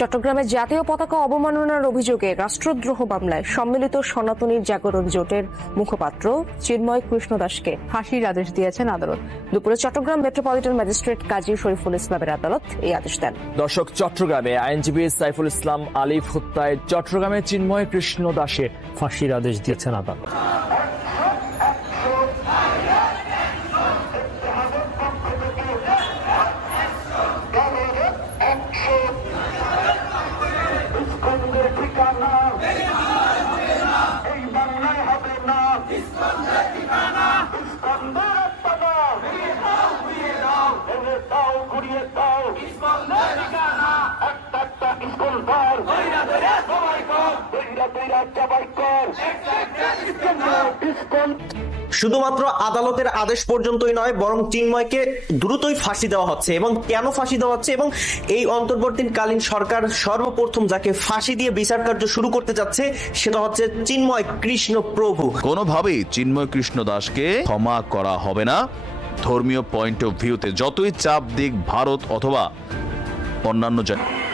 চট্টগ্রামে জাতীয় পতাকা অবমাননার অভিযোগে রাষ্ট্রদ্রোহ মামলায় সম্মিলিত সনাতনী জাগরণ জোটের মুখপাত্র চিন্ময় কৃষ্ণ দাসকে ফাঁসির আদেশ দিয়েছেন আদালত। দুপুরে চট্টগ্রাম মেট্রোপলিটন ম্যাজিস্ট্রেট কাজী শরীফুল ইসলামের আদালত এই আদেশ দেন। দর্শক, চট্টগ্রামে আইনজীবী সাইফুল ইসলাম আলিফ হত্যায় চট্টগ্রামে চিন্ময় কৃষ্ণ দাসের ফাঁসির আদেশ দিয়েছেন আদালত। শুধুমাত্র আদালতের আদেশ পর্যন্তই নয়, বরং চিন্ময়কে দ্রুতই ফাঁসি দেওয়া হচ্ছে এবং কেন ফাঁসি দেওয়া হচ্ছে এবং এই অন্তর্বর্তীকালীন সরকার সর্বপ্রথম যাকে ফাঁসি দিয়ে বিচার কার্য শুরু করতে যাচ্ছে সেটা হচ্ছে চিন্ময় কৃষ্ণ প্রভু। কোনোভাবেই চিন্ময় কৃষ্ণ দাসকে ক্ষমা করা হবে না। ধর্মীয় পয়েন্ট অফ ভিউতে যতই চাপ দিক ভারত অথবা অন্যান্য জাতি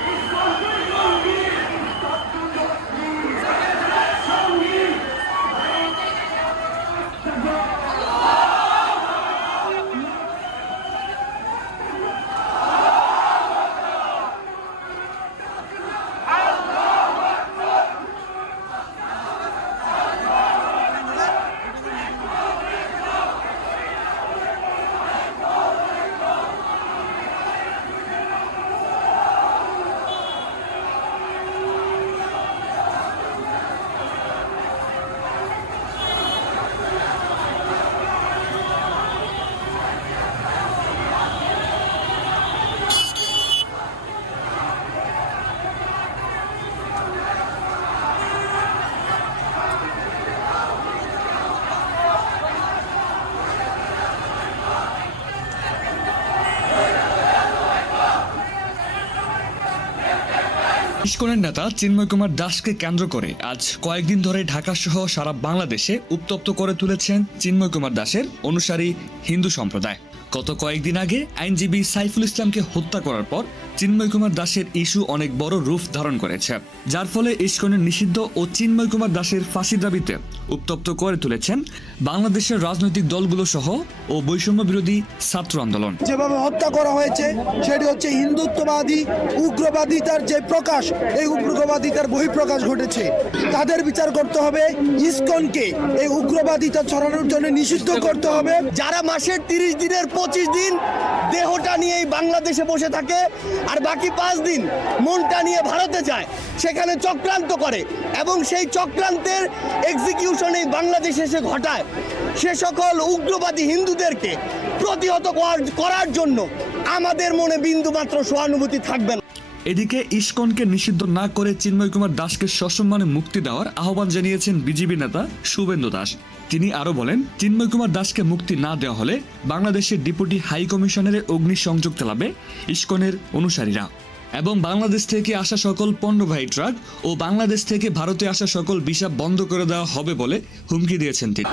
ইস্কনের নেতা চিন্ময় কুমার দাসকে কেন্দ্র করে আজ কয়েকদিন ধরে ঢাকা সহ সারা বাংলাদেশে উত্তপ্ত করে তুলেছেন চিন্ময় কুমার দাসের অনুসারী হিন্দু সম্প্রদায়। গত কয়েকদিন আগে আইনজীবী সাইফুল ইসলামকে হত্যা করার পর চিন্ময় কুমার দাসের ইস্যু অনেক বড় রূপ ধারণ করেছে। যার ফলে ইস্কনের নিষিদ্ধ ও চিন্ময় কুমার দাসের ফাঁসির দাবিতে উত্তপ্ত করে তুলেছেন বাংলাদেশের রাজনৈতিক দলগুলো সহ ও বৈষম্য বিরোধী ছাত্র আন্দোলন। যেভাবে হত্যা করা হয়েছে, সেটি হচ্ছে হিন্দুত্ববাদী উগ্রবাদিতার যে প্রকাশ, এই উগ্রবাদিতার বহিঃপ্রকাশ ঘটেছে। তাদের বিচার করতে হবে ইস্কনকে। এই উগ্রবাদিতা ছড়ানোর জন্য নিষিদ্ধ করতে হবে। যারা মাসের তিরিশ দিনের পঁচিশ দিন দেহটা নিয়ে এই বাংলাদেশে বসে থাকে আর বাকি পাঁচ দিন মনটা নিয়ে ভারতে যায়, সেখানে চক্রান্ত করে এবং সেই চক্রান্তের এক্সিকিউশন এই বাংলাদেশে এসে ঘটায়। সে সকল উগ্রবাদী হিন্দুদেরকে প্রতিহত করার- করার জন্য আমাদের মনে বিন্দু মাত্র সহানুভূতি থাকবে না। এদিকে ইস্কনকে নিষিদ্ধ না করে চিন্ময় কুমার দাসকে সসম্মানে মুক্তি দেওয়ার আহ্বান জানিয়েছেন বিজেপি নেতা শুভেন্দু দাস। তিনি আরও বলেন, চিন্ময় কুমার দাসকে মুক্তি না দেওয়া হলে বাংলাদেশের ডেপুটি হাই কমিশনারে অগ্নিসংযোগ চালাবে ইস্কনের অনুসারীরা। এবং বাংলাদেশ থেকে আসা সকল পণ্যবাহী ট্রাক ও বাংলাদেশ থেকে ভারতে আসা সকল ভিসা বন্ধ করে দেওয়া হবে বলে হুমকি দিয়েছেন তিনি।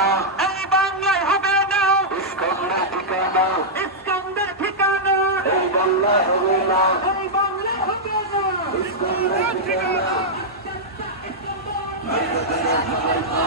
ঠিকানা এই বাংলায় হবে না। ইস্কন্দের ঠিকানা। ইস্কন্দের ঠিকানা এই বাংলা হবে না এই বাংলা হবে না। ইস্কন্দের ঠিকানা। ইস্কন্দের ঠিকানা।